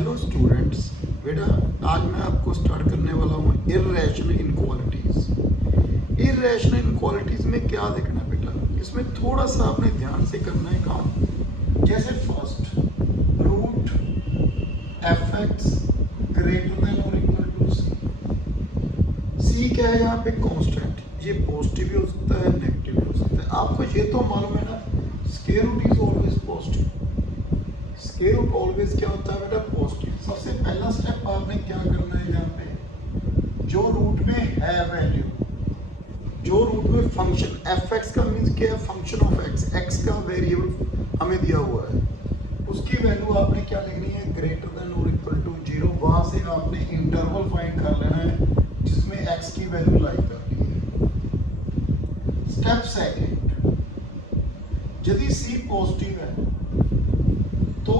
Hello students, बेटा आज मैं आपको स्टार्ट करने वाला हूँ इर्रेशनल इनक्वालिटीज। इर्रेशनल इनक्वालिटीज में क्या देखना है बेटा, इसमें थोड़ा सा आपने ध्यान से करना है काम। जैसे first root f x greater than और इक्वल टू सी। सी क्या है यहाँ पे? कांस्टेंट। ये पॉजिटिव भी हो सकता है, नेगेटिव भी हो सकता है। आपको ये तो मालूम है ना, square root is always positive. Square root always क्या होता है बेटा? पॉजिटिव। सबसे पहला स्टेप आपने क्या करना है, यहाँ पे जो रूट में है वैल्यू, जो रूट में फंक्शन एफ एक्स का मीन्स क्या है? फंक्शन ऑफ एक्स, एक्स का वेरिएबल हमें दिया हुआ है, उसकी वैल्यू आपने क्या लिखनी है? ग्रेटर देन और इक्वल टू 0। वहां से आपने इंटरवल फाइंड कर लेना है जिसमें एक्स की वैल्यू लाई करनी है। स्टेप सेकंड, यदि सी पॉजिटिव है तो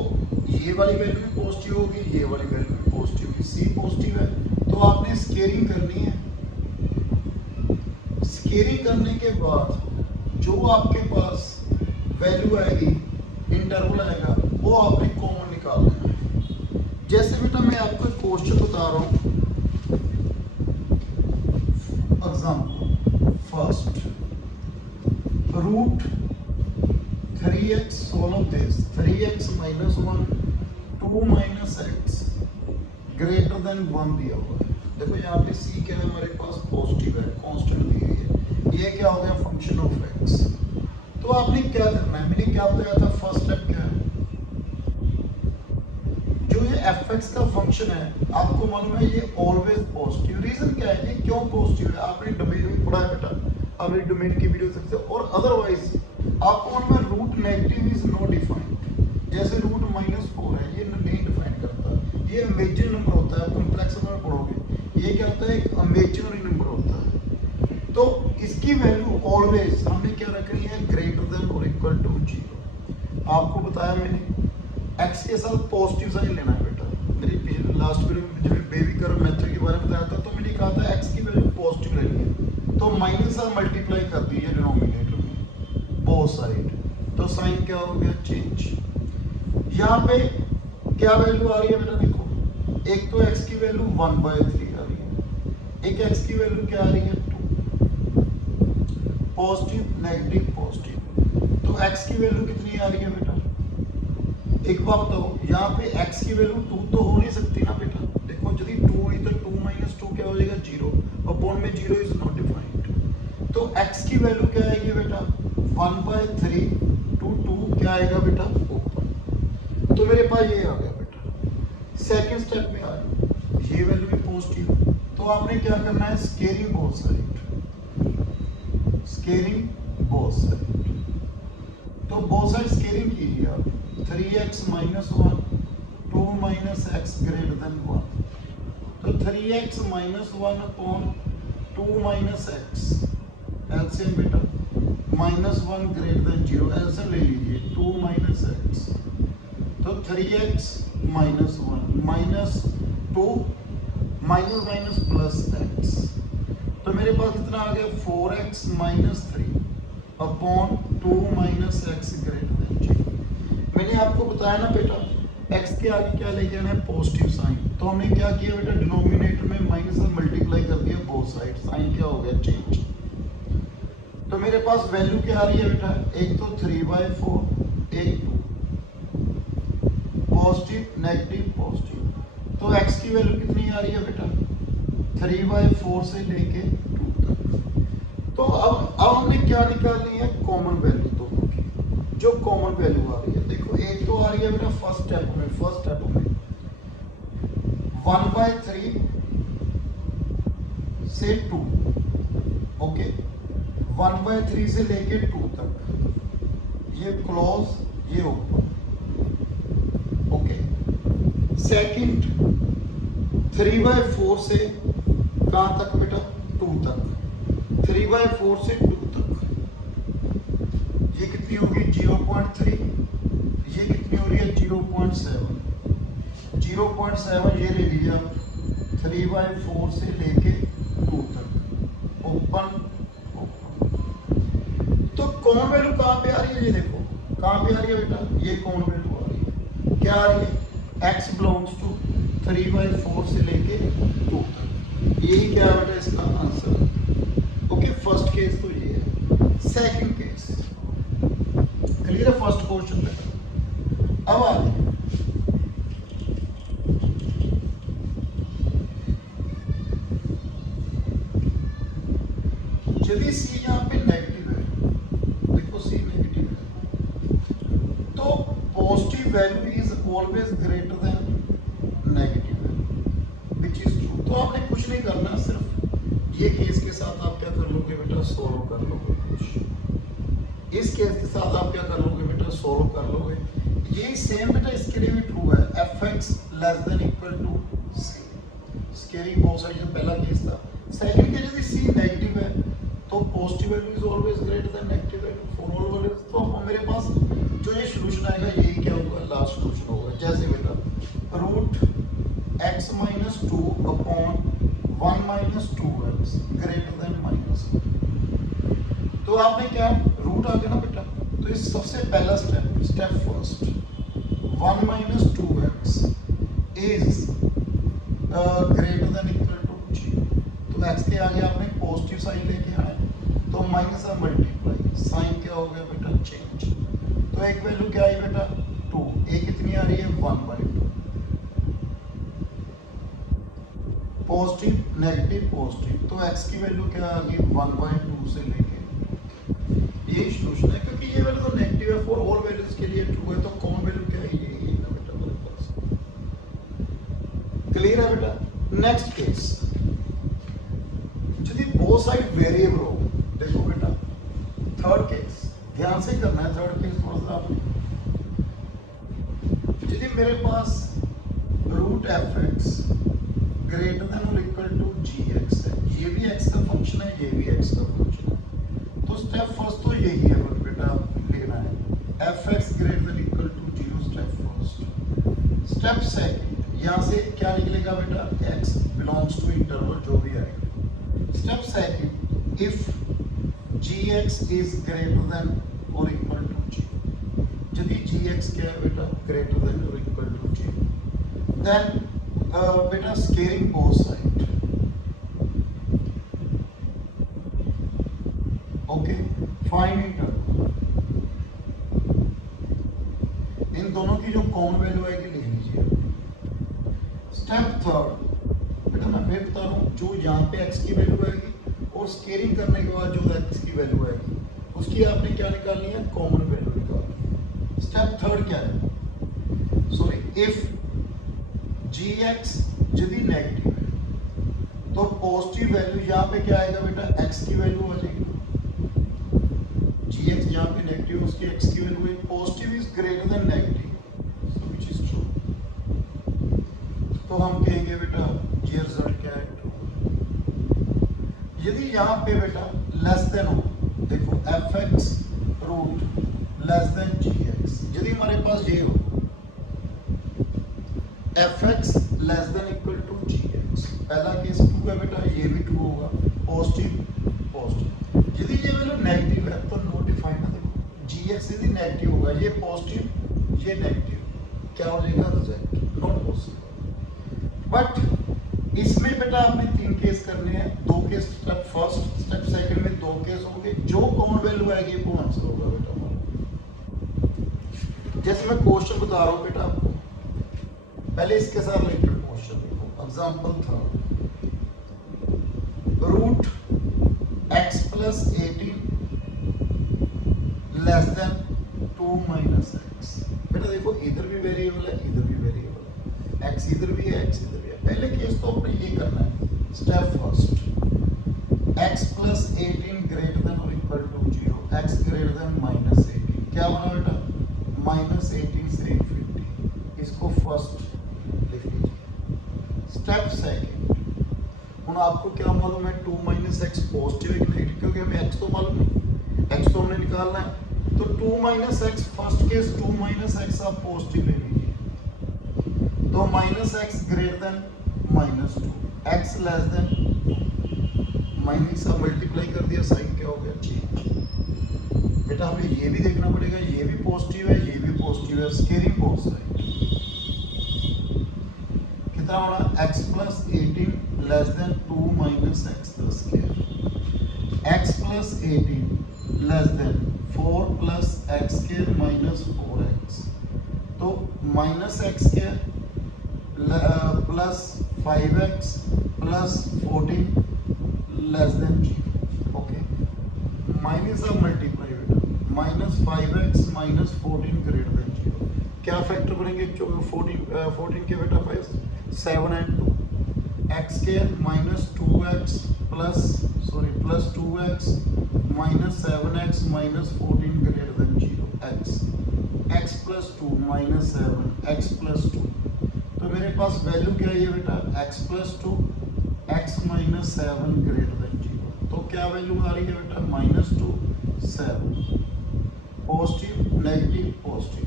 ये वाली वैल्यू भी पॉजिटिव होगी, ये वाली वैल्यू भी पॉजिटिव होगी। सी पॉजिटिव है तो आपने स्केयरिंग करनी है। स्केयरिंग करने के बाद जो आपके पास वैल्यू आएगी, इंटरवल आएगा, वो आपने कॉमन निकाल देना है। जैसे बेटा मैं आपको एक क्वेश्चन बता रहा हूँ, example first root 3x solve this 3x minus 1 2 minus x greater than 1 दिया हुआ है। देखो यहाँ पे c क्या है? हमारे पास पॉजिटिव है, कांस्टेंट दी हुई है। ये क्या हो गया? Function of x। तो आपने क्या करना है? मैंने क्या बताया था? फर्स्ट स्टेप क्या है? जो ये fx का फंक्शन है, आपको मालूम है ये ऑलवेज पॉजिटिव। रीजन क्या है? ये क्यों पॉजिटिव है? आपने डोमेन में पढ़ा है बेटा, आपने डोमेन की वीडियो सकते हो। और अदरवाइज आपको मालूम है root negative is not defined. जैसे रूट -4 है, ये नहीं डिफाइन करता, ये इमेजिनरी नंबर होता है। कॉम्प्लेक्स नंबर पढ़ोगे, ये क्या होता है? एक इमेजिनरी नंबर होता है। तो इसकी वैल्यू ऑलवेज हमने क्या रखनी है? ग्रेटर देन और इक्वल टू 0। आपको बताया मैंने x के साथ पॉजिटिव साइन लेना है बेटा। मेरी पिछले लास्ट वीडियो में जब बेबी कर्व मेथड के बारे में बताया था तो मैंने कहा था x की वैल्यू पॉजिटिव लेनी है, तो माइनस से मल्टीप्लाई कर दीजिए डिनोमिनेटर में बोथ साइड, तो साइन क्या हो गया? चेंज। यहाँ पे क्या वैल्यू आ रही है बेटा? देखो, एक तो x की वैल्यू 1/3 आ रही है, एक x की वैल्यू क्या आ रही है? 2। पॉजिटिव नेगेटिव पॉजिटिव, तो x की वैल्यू कितनी आ रही है बेटा? एक बात बताओ, यहाँ पे x की वैल्यू 2 तो हो नहीं सकती ना बेटा। देखो यदि 2 है तो 2 - 2 क्या हो जाएगा? 0। अपॉन में 0 इज नॉट डिफाइंड। तो x की वैल्यू क्या आएगी बेटा? 1/3 to 2 क्या आएगा बेटा? ओपन। तो मेरे पास ये आ गया बेटा। सेकंड स्टेप में आ जाओ, ये वैल्यू भी पॉजिटिव, तो आपने क्या करना है? Squaring both side, squaring both side. तो बोथ साइड स्केयरिंग कीजिए आप। 3x - 1 2 - x greater than 1, तो 3x - 1 upon 2 - x एलसीएम बेटा -1 greater than 0, एलसीएम ले लीजिए 2 - x, तो 3x - 1 -2 माइनस प्लस x, तो मेरे पास कितना आ गया? 4x - 3 upon 2 - x greater than 0। मैंने आपको बताया ना बेटा, x के आगे क्या लेके आना है? Positive sign. तो हमने क्या किया बेटा? डिनोमिनेटर में माइनस से मल्टीप्लाई कर दिया बोथ साइड, साइन क्या हो गया? चेंज। तो मेरे पास वैल्यू क्या आ रही है बेटा? एक तो 3/4, एक 2, पॉजिटिव नेगेटिव पॉजिटिव, तो x की वैल्यू कितनी आ रही है बेटा? 3/4 से लेके 2 तक। तो अब हमने क्या निकालनी है? कॉमन वैल्यू दोनों की। जो कॉमन वैल्यू आ रही है, देखो एक तो आ रही है बेटा फर्स्ट स्टेप में 1/3 से 2, ओके, 1/3 से लेके 2 तक, ये क्लोज ये ओपन, ओके। सेकंड 3/4 से कहां तक बेटा? 2 तक, 3/4 से 2 तक, ये कितनी होगी? 0.3, ये कितनी हो रही है? 0.7, 0.7 ये ले लीजिए आप। 3/4 से लेके 2 तक, ओपन ओपन। तो कॉमन वैल्यू कहाँ पे आ रही है? ये देखो कहाँ पे आ रही है बेटा? ये कॉमन वैल्यू आ रही है, क्या आ रही है? x बिलोंग्स टू 3/4 से लेके 2 तक। यही क्या है बेटा इसका आंसर। ओके, फर्स्ट केस तो ये है। सेकंड केस क्लियर है, फर्स्ट क्वेश्चन बेटा। अब आगे यदि सी यहाँ पे नेगेटिव है, देखो सी नेगेटिव है तो positive value is always greater than negative value which is true. तो आपने कुछ नहीं करना, सिर्फ ये केस के साथ आप क्या कर लोगे बेटा, सोल्व कर लोगे कुछ। इस केस के साथ आप क्या कर लोगे बेटा, सोल्व कर लोगे। यही सेम बेटा इसके लिए भी ट्रू है, fx less than equal to c। Squaring both side जो पहला केस था। सेकंड केस यदि c नेगेटिव है तो positive value is always greater than negative value for all values. तो अब मेरे पास जो ये सॉल्यूशन आएगा यही क्या होगा, लास्ट सॉल्यूशन होगा। जैसे बेटा root x minus 2 upon 1 minus 2x greater than minus. तो आपने क्या रूट आ गया ना बेटा, तो इस सबसे पहला step first 1 minus 2x is greater than equal to 0। तो x के आगे आपने पॉजिटिव साइन लेके आना है, तो माइनस और मल्टीप्लाई साइन क्या हो गया बेटा, चेंज। तो एक वैल्यू क्या आई बेटा 2, ए कितनी आ रही है 1/2। पॉजिटिव नेगेटिव पॉजिटिव, तो x की वैल्यू क्या आ गई 1/2 से लेके। ये सॉल्यूशन है क्योंकि ये वैल्यू तो नेगेटिव है, फॉर ऑल वैल्यूज के लिए ट्रू है, तो कॉमन वैल्यू क्या है ये ना बेटा हमारे पास। क्लियर है बेटा। नेक्स्ट केस यदि बोथ साइड वेरिएबल हो, देखो बेटा थर्ड केस ध्यान से करना है। थर्ड केस थोड़ा सा आपने, यदि मेरे पास रूट fx ग्रेटर देन और इक्वल टू gx है, ये भी x का फंक्शन है, ये भी x का फंक्शन है, तो स्टेप फर्स्ट तो यही है बेटा लिखना है fx greater than equal to 0 step first. Step second यहाँ से क्या निकलेगा बेटा, x बिलोंग्स टू इंटरवल जो भी आएगा। Step second, if gx is greater than or equal to 0, यदि gx क्या है बेटा greater than or equal to 0, then बेटा scaling both side, okay, find interval। इन दोनों की जो कॉमन वैल्यू आएगी लिख लीजिए। स्टेप थर्ड बेटा मैं फिर बता रहा हूँ, जो यहाँ पे x की वैल्यू आएगी और स्केलिंग करने के बाद जो x की वैल्यू आएगी उसकी आपने क्या निकालनी है, कॉमन वैल्यू निकालनी है। स्टेप थर्ड क्या है, सॉरी, इफ gx यदि नेगेटिव है तो पॉजिटिव वैल्यू यहाँ पे क्या आएगा बेटा, x की वैल्यू आ जाएगी। gx यहाँ पे नेगेटिव है, उसकी x की वैल्यू है, positive is greater than negative, so which is true. तो हम कहेंगे बेटा ये रिजल्ट क्या है, ट्रू। यदि यहाँ पे बेटा लेस देन हो, देखो fx root less than gx, यदि हमारे पास ये हो fx less than equal to gx, पहला केस ट्रू है बेटा, ये भी ट्रू होगा, पॉजिटिव पॉजिटिव। यदि ये वैल्यू नेगेटिव है तो नोटिफाई ना, देखो gx यदि नेगेटिव होगा, ये पॉजिटिव ये नेगेटिव, क्या हो जाएगा, रिजेक्ट, नॉट पॉसिबल। बट इसमें बेटा आपने 3 केस करने हैं, 2 case step first step second में 2 केस होंगे, जो कॉमन वैल्यू आएगी वो आंसर होगा बेटा हमारा। जैसे मैं क्वेश्चन बता रहा हूँ बेटा आपको, पहले इसके साथ रिलेटेड क्वेश्चन देखो। एग्जांपल था root x plus 18 less than 2 minus x। बेटा देखो इधर भी वेरिएबल है, इधर भी वेरिएबल है, x इधर भी है, x इधर भी है। पहले केस तो अपने ये करना है, step first x plus 18 greater than और equal to 0, x greater than minus 18, क्या बना बेटा माइनस 18 से इंफिनिटी, इसको फर्स्ट लिख लीजिए। स्टेप सेकंड, हूँ आपको क्या मालूम है 2 माइनस एक्स पॉजिटिव है कि नेगेटिव, क्योंकि हमें x तो मालूम नहीं, x तो हमने निकालना है। तो 2 minus x first case 2 minus x आप पॉजिटिव ले लीजिए, तो minus x greater than minus 2, x less then minus का मल्टीप्लाई कर दिया, साइन क्या हो गया चेंज। बेटा हमें ये भी देखना पड़ेगा, ये भी पॉजिटिव है, ये भी पॉजिटिव है, स्केलिंग बोथ साइड। तरह होना x plus 18 less than 2 minus X का square, x plus 18 less than 4 plus X square minus 4x, तो minus X square plus 5x plus 14 less than 0। Okay, minus of multiply बेटा, minus 5x minus 14 greater than 0। क्या factor करेंगे 14 के बेटा 5 7 and 2 X square minus 2x plus 2x minus 7x minus 14 greater than 0 x plus 2 minus 7 x plus 2, तो मेरे पास value क्या है बेटा x plus 2 x minus 7 greater than 0, तो क्या वैल्यू आ रही है बेटा minus 2 7, positive negative positive.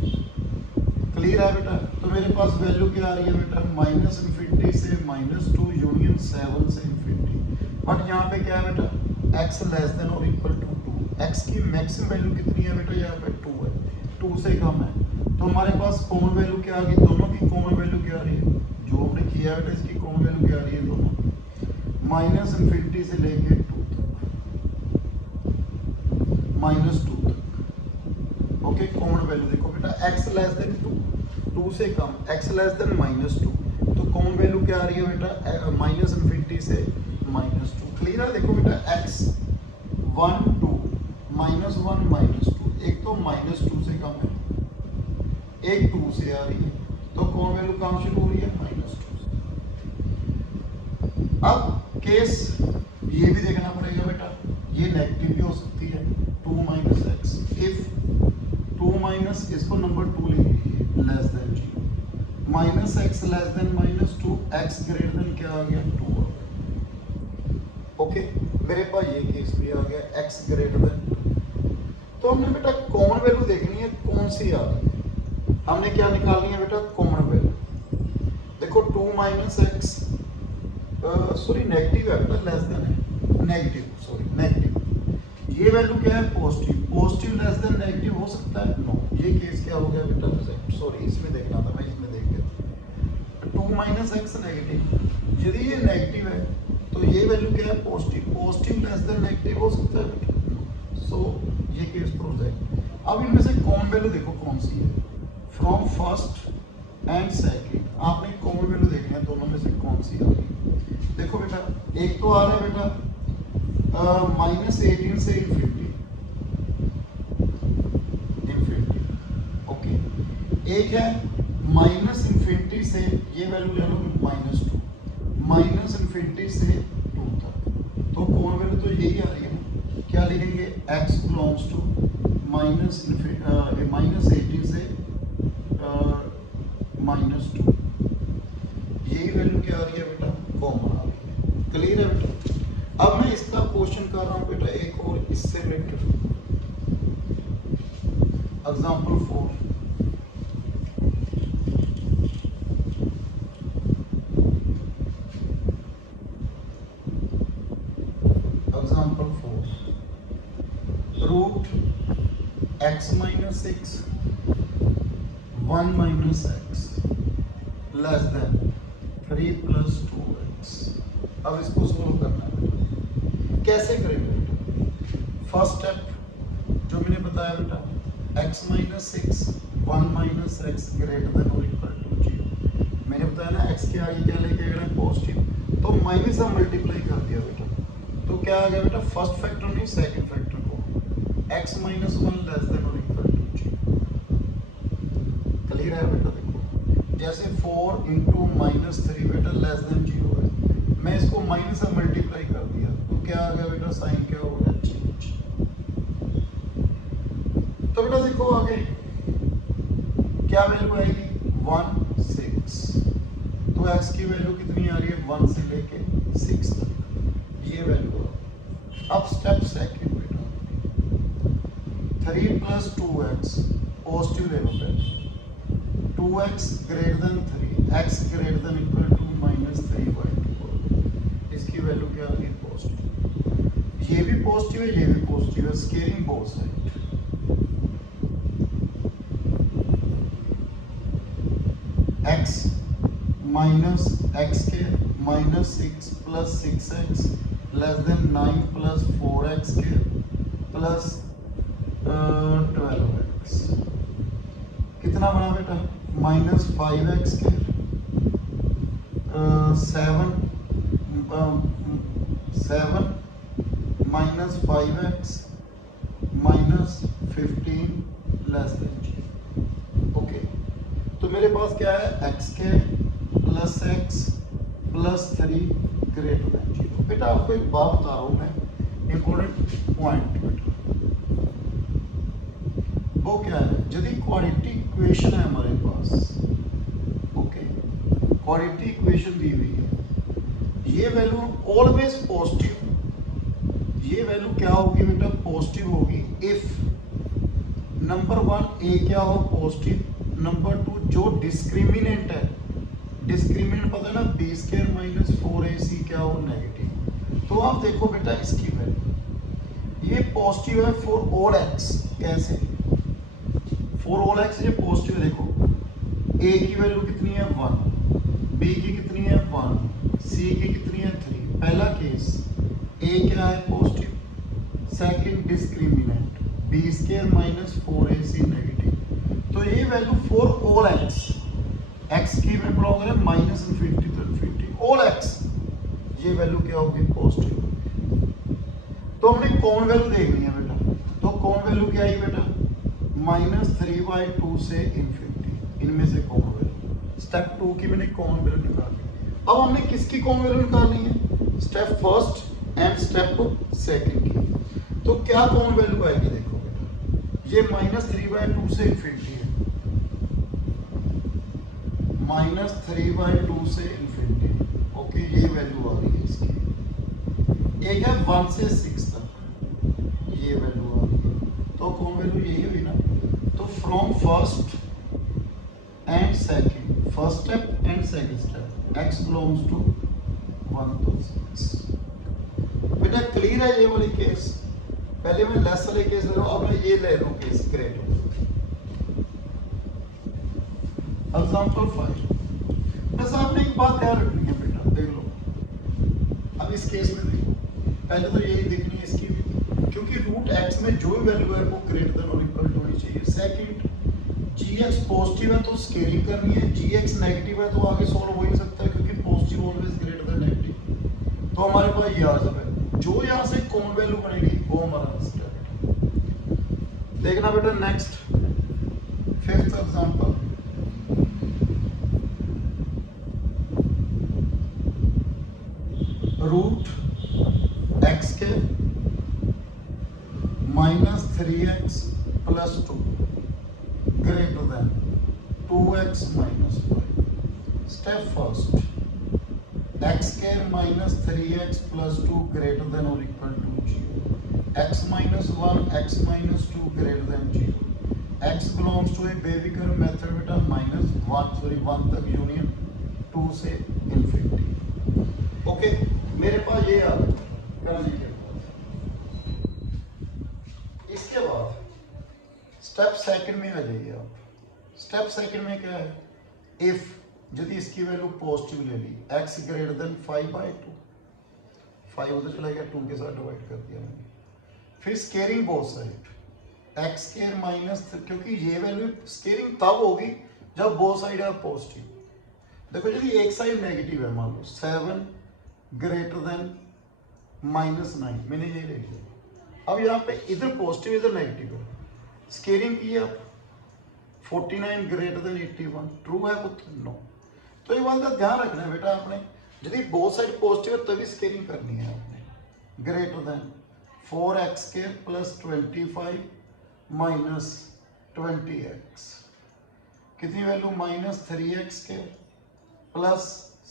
Clear है बेटा, तो मेरे पास वैल्यू क्या आ रही है बेटा माइनस इन्फिनिटी से माइनस 2 यूनियन 7 से इन्फिनिटी, बट यहाँ पे क्या है बेटा x लेस देन और इक्वल टू 2, x की मैक्सिमम वैल्यू कितनी है बेटा यहाँ पे 2 है, 2 से कम है, तो हमारे पास कॉमन वैल्यू क्या आ गई, दोनों की कॉमन वैल्यू क्या आ रही है, जो हमने किया है बेटा इसकी कॉमन वैल्यू क्या आ रही है दोनों, माइनस इन्फिनिटी से लेके 2 तक, माइनस 2 तक। ओके, कॉमन वैल्यू देखो बेटा x लेस देन 2 से कम, x लेस देन माइनस 2, तो कॉमन वैल्यू क्या आ रही है बेटा माइनस इन्फिनिटी से माइनस 2। क्लियर है, देखो बेटा x 1 2 माइनस 1 माइनस 2, एक तो माइनस 2 से कम है, एक 2 से आ रही है, तो कॉमन वैल्यू कहाँ शुरू हो रही है माइनस 2 से। अब केस ये भी देखना पड़ेगा बेटा, ये नेगेटिव भी हो सकती है 2 माइनस एक्स, इफ 2 माइनस इसको नंबर 2 ले लीजिए less than 0, minus x less then minus 2, x greater then क्या आ गया 2। ओके, मेरे पास ये केस भी आ गया एक्स ग्रेटर देन 2, तो हमने बेटा कॉमन वैल्यू देखनी है कौन सी आ रही है, हमने क्या निकालनी है बेटा कॉमन वैल्यू। देखो 2 माइनस एक्स सॉरी नेगेटिव है बेटा, लेस देन है नेगेटिव, सॉरी नेगेटिव, ये वैल्यू क्या है positive, positive less than negative हो सकता है, नो, ये केस क्या हो गया बेटा, सॉरी इसमें देखना था मैं, इसमें देख गया 2 माइनस एक्स नेगेटिव, यदि ये नेगेटिव है तो ये वैल्यू क्या है positive, positive less than negative हो सकता है बेटा, सो ये केस प्रूव है। अब इनमें से कॉमन वैल्यू देखो कौन सी है, फ्रॉम फर्स्ट एंड सेकंड आपने कॉमन वैल्यू देखनी है, दोनों में से कौन सी आ रही है। देखो बेटा एक तो आ रहा है बेटा माइनस 18 से इन्फिनिटी, ओके, एक है माइनस इन्फिनिटी से, ये वैल्यू ले लो माइनस 2, माइनस इन्फिनिटी से 2 तक, तो कौन वैल्यू तो यही आ रही है ना, क्या लिखेंगे x बिलोंग्स टू माइनस 18 से माइनस 2, यही वैल्यू क्या आ रही है बेटा कॉमन आ रही है। क्लियर है बेटा, अब मैं इसका क्वेश्चन कर रहा हूं बेटा एक और इससे related, example 4, example 4, root x minus 6 1 minus x less than 3 plus 2x। अब इसको सोल्व करना है, कैसे करेंगे? फर्स्ट स्टेप जो मैंने बताया बेटा, x minus 6 1 minus x greater than और इक्वल टू 0। मैंने बताया ना x के आगे क्या लेके गया पॉजिटिव, तो माइनस से मल्टीप्लाई कर दिया बेटा, तो क्या आ गया बेटा फर्स्ट फैक्टर नहीं सेकंड फैक्टर को, x माइनस 1 लेस देन और इक्वल टू 0। क्लियर है बेटा, देखो जैसे 4 इंटू माइनस 3 बेटा लेस देन 0 है, मैं इसको माइनस से मल्टीप्लाई कर दिया, तो क्या आ गया बेटा साइन क्या हो गया चेंज। तो बेटा देखो आगे क्या वैल्यू आएगी 1 6, तो x की वैल्यू कितनी आ रही है 1 से लेके 6 तक, ये वैल्यू। अब स्टेप सेकंड बेटा 3 प्लस 2x पॉजिटिव ले लो पहले, 2x greater than 3, x greater than equal to minus 3/2, इसकी वैल्यू क्या आ रही है पॉजिटिव, ये भी पॉजिटिव है ये भी पॉजिटिव है, scaling both side. x minus X के minus 6 plus 6x less than 9 plus 4x के प्लस 12x कितना बना बेटा माइनस 5x के 7 minus 5x minus 15 less than 0। Okay, तो मेरे पास क्या है एक्स के plus x plus 3 greater than 0। बेटा आपको एक बात बता रहा हूँ मैं, इंपॉर्टेंट पॉइंट बेटा, वो क्या है, यदि क्वाड्रेटिक इक्वेशन है हमारे पास, ओके, क्वाड्रेटिक इक्वेशन दी हुई है, ये वैल्यू ऑलवेज पॉजिटिव, ये वैल्यू क्या होगी बेटा पॉजिटिव होगी इफ नंबर 1 ए क्या हो पॉजिटिव, नंबर 2 जो डिस्क्रिमिनेंट है, डिस्क्रिमिनेंट पता है ना बी स्क्वायर माइनस 4ac क्या हो नेगेटिव। तो आप देखो बेटा इसकी वैल्यू ये पॉजिटिव है फॉर ऑल एक्स, कैसे फॉर ऑल एक्स ये पॉजिटिव, देखो ए की वैल्यू कितनी है 1, बी की कितनी है 1, सी की कितनी है 3। पहला केस ए क्या है positive, second discriminant B square minus 4ac negative. तो ये value for all x, x की मैं पढ़ाऊंगा ना minus infinity to infinity, all x ये वैल्यू क्या होगी पॉजिटिव। तो हमने कॉमन वैल्यू देखनी है बेटा, तो कॉमन वैल्यू क्या आई बेटा -3/2 से इनफिनिटी, इनमें से कॉमन वैल्यू स्टेप 2 की मैंने कॉमन वैल्यू निकाली। अब हमने किसकी कॉमन वैल्यू निकालनी है, step first and step second की। तो क्या कॉमन वैल्यू आएगी देखो बेटा, ये -3/2 से इनफिनिटी है, -3/2 से इनफिनिटी, ओके, ये वैल्यू आ रही है इसकी। एक है 1 से 6 तक, ये वैल्यू आ रही है, तो कॉमन वैल्यू यही हुई ना। तो from first and second, first step and second step, x belongs to 1 to 6। बेटा क्लियर है ये वाली केस, पहले मैं लेस वाले केस ले रहा हूं, अब मैं ये ले रहा हूं केस ग्रेट। एग्जांपल 5, बस आपने एक बात ध्यान रखनी है बेटा, देख लो अब इस केस में देखो, पहले तो यही देखनी है इसकी, क्योंकि रूट x में जो भी वैल्यू है वो ग्रेटर देन और इक्वल टू होनी चाहिए। सेकंड gx पॉजिटिव है तो स्केलिंग करनी है, gx नेगेटिव है तो आगे सॉल्व हो ही नहीं सकता है, क्योंकि positive always greater than negative. तो हमारे पास ये आंसर है, जो यहाँ से कॉमन वैल्यू बनेगी वो हमारा आंसर है। देखना बेटा next fifth example, root x के -3x plus 2 greater than 2x minus 5। Step first, x के -3x प्लस 2 ग्रेटर देन और equal to 0, x minus 1 x minus 2 greater than 0, x belongs to a wavy curve method बेटा -1 तक union 2 से infinity. Okay, मेरे पास ये आ करने के बाद, इसके बाद स्टेप सेकंड में आ जाइए आप। स्टेप सेकंड में क्या है, इफ यदि इसकी वैल्यू पॉजिटिव ले ली, x ग्रेटर देन 5/2, 5 उधर चला गया, 2 के साथ डिवाइड कर दिया मैंने, फिर squaring both side, x square minus, क्योंकि ये वैल्यू स्केयरिंग तब होगी जब बोथ साइड है पॉजिटिव। देखो यदि एक साइड नेगेटिव है, मान लो 7 ग्रेटर देन -9, मैंने ये ले लिया। अब यहाँ पे इधर पॉजिटिव इधर नेगेटिव है, स्केयरिंग की है आप 49 ग्रेटर देन 81, ट्रू है कुछ नो। तो ये बात का ध्यान रखना है बेटा आपने, यदि बोथ साइड पॉजिटिव है तभी स्केयरिंग करनी है आपने। Greater than 4x square plus 25 minus 20x, कितनी value -3x square plus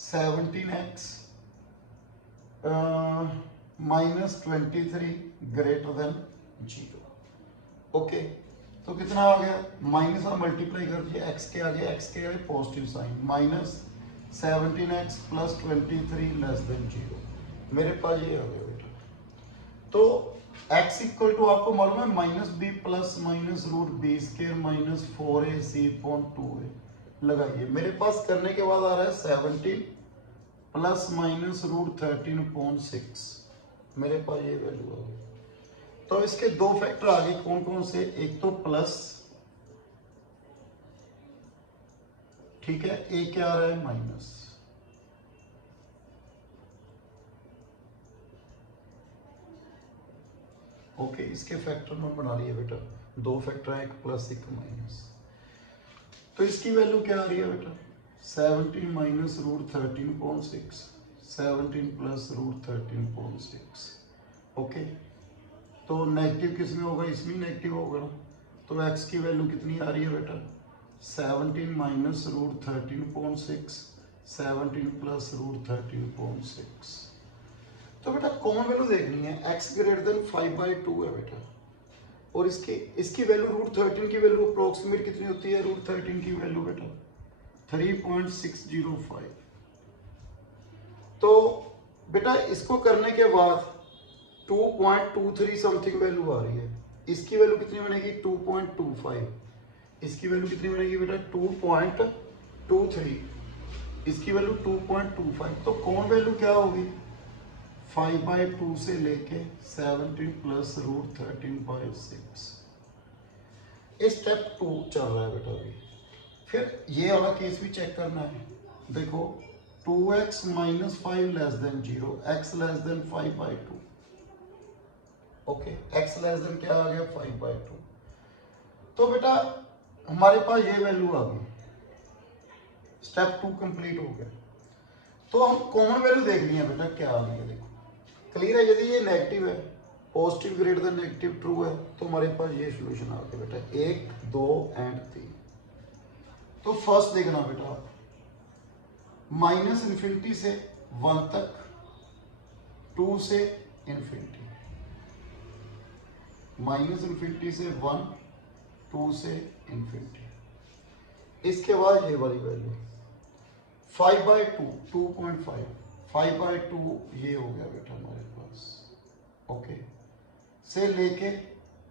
17x -23 greater than 0। Okay, तो कितना आ गया, माइनस और मल्टीप्लाई कर दिया, x के आगे positive sign, -17x plus 23 less than 0, मेरे पास ये आ गया बेटा। तो x इक्वल टू आपको मालूम है -b plus minus root B square -4ac/2 है, लगाइए। मेरे पास करने के बाद आ रहा है 17 प्लस माइनस √13/6, मेरे पास ये वैल्यू आ गई। तो इसके दो फैक्टर आ गए, कौन कौन से, एक तो प्लस, ठीक है, एक क्या आ रहा है माइनस। ओके, इसके फैक्टर में बना लिए बेटा, दो फैक्टर है, एक प्लस एक माइनस। तो इसकी वैल्यू क्या आ रही है बेटा, 17 माइनस √13/6, 17 प्लस √13/6। ओके, तो नेगेटिव किस में होगा, इसमें नेगेटिव होगा ना। तो x की वैल्यू कितनी आ रही है बेटा, 17 माइनस √13/6, 17 प्लस √13/6। तो बेटा कॉमन वैल्यू देखनी है, x ग्रेटर देन 5/2 है बेटा, और इसकी वैल्यू √13 की वैल्यू अप्रोक्सीमेट कितनी होती है, √13 की वैल्यू बेटा 3.605। तो बेटा इसको करने के बाद 2.23 समथिंग वैल्यू आ रही है, इसकी वैल्यू कितनी बनेगी 2.25, इसकी वैल्यू कितनी बनेगी बेटा 2.23, इसकी वैल्यू 2.25। तो कॉमन वैल्यू क्या होगी, 5/2 से लेके 17 प्लस √13/6। स्टेप 2 चल रहा है बेटा अभी। फिर ये वाला केस भी चेक करना है। देखो 2x minus 5 less than 0, x less than 5/2। Okay, x less than क्या आ गया 5/2। तो बेटा हमारे पास ये वैल्यू आ गई, स्टेप 2 कंप्लीट हो गया। तो हम कॉमन वैल्यू देखनी है बेटा, क्या आ रही है देखो, क्लियर है। यदि ये नेगेटिव है, positive greater than negative true है, तो हमारे पास ये सॉल्यूशन आ गया बेटा 1, 2 एंड 3। तो फर्स्ट देखना बेटा आप, -∞ से 1 तक, 2 से इन्फिनिटी, -∞ से 1, 2 से इन्फिनिटी। इसके बाद ये वाली वैल्यू 5/2, 2.5, 5/2 ये हो गया बेटा हमारे पास। ओके, से लेके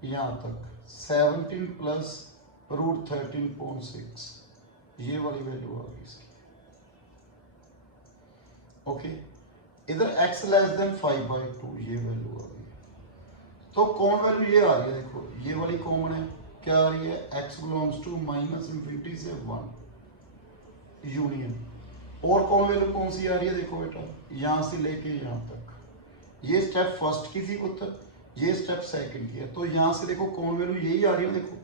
यहाँ तक 17 प्लस √13/6, ये वाली वैल्यू आ गई इसकी। ओके, इधर x लेस देन 5/2, ये वैल्यू आ गई। तो कॉमन वैल्यू ये आ रही है, देखो ये वाली कॉमन है, क्या आ रही है, x बिलोंग्स टू -∞ से 1 यूनियन। और कॉमन वैल्यू कौन सी आ रही है, देखो बेटा यहाँ से लेके यहाँ तक। ये स्टेप फर्स्ट की थी उत्तर, ये स्टेप सेकंड की है। तो यहाँ से देखो कॉमन वैल्यू यही आ रही है, देखो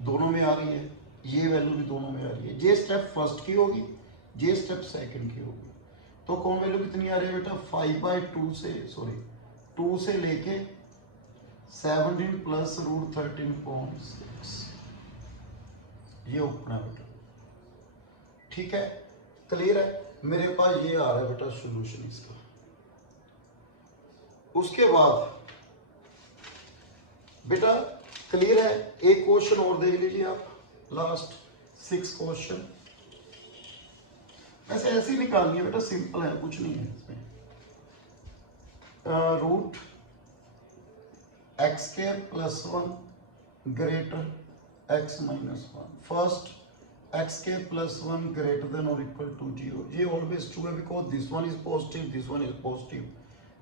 दोनों में आ रही है, ये वैल्यू भी दोनों में आ रही है। ये स्टेप फर्स्ट की होगी, ये स्टेप सेकंड की होगी। तो कॉमन वैल्यू कितनी आ रही है बेटा, 5/2 से 2 से लेके 17 प्लस √13/6, ये ओपन है बेटा, ठीक है, क्लियर है। मेरे पास ये आ रहा है बेटा सॉल्यूशन इसका। उसके बाद बेटा क्लियर है, एक क्वेश्चन और देख लीजिए आप, लास्ट 6 क्वेश्चन। वैसे ऐसे ही निकालनी है बेटा, सिंपल है, कुछ नहीं है इसमें। रूट x² + 1 greater x - 1। First x² + 1 greater than or equal to 0. ये always true है, because this one is positive, this one is positive.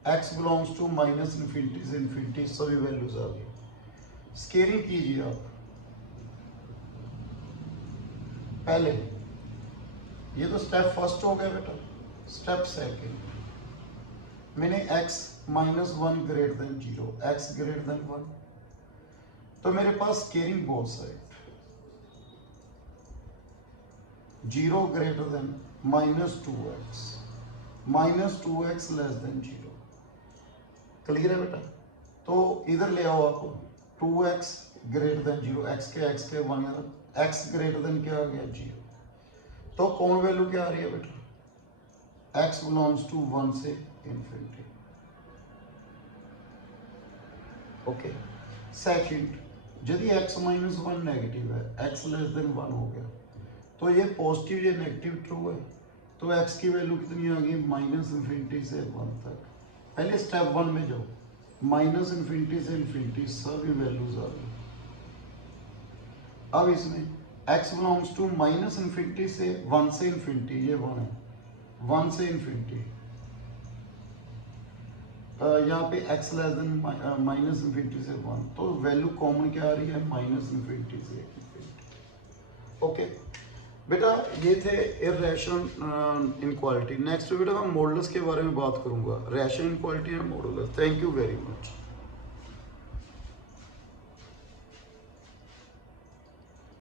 x belongs to -∞ से infinity, सभी वैल्यूज आ गई। स्केलिंग कीजिए आप। पहले ये तो स्टेप फर्स्ट हो गया बेटा। स्टेप सेकंड मैंने x - 1 greater than 0, x greater than 1, तो मेरे पास scaling both side, 0 greater than -2x, -2x less than 0। Clear है बेटा। तो इधर ले आओ आप, 2x greater than 0, x के 1, x greater than क्या आ गया 0। तो कॉमन वैल्यू क्या आ रही है बेटा, x belongs to 1 से इन्फिनिटी। ओके, सेकंड यदि x - 1 नेगेटिव है, x लेस देन 1 हो गया, तो ये पॉजिटिव ये नेगेटिव ट्रू है। तो x की वैल्यू कितनी आ गई, -∞ से 1 तक। पहले स्टेप 1 में जाओ, -∞ से इन्फिनिटी सभी वैल्यूज आ गई। अब इसमें x belongs to minus infinity से 1 से इन्फिनिटी, ये 1 है, 1 से इन्फिनिटी, यहाँ पे x less than minus infinity से 1, तो वैल्यू कॉमन क्या आ रही है, माइनस इन्फिनिटी से इन्फिनिटी। ओके बेटा, ये थे इर्रेशनल इनक्वालिटी। नेक्स्ट बेटा मैं मॉडुलस के बारे में बात करूंगा, rational inequality and modulus. Thank you very much.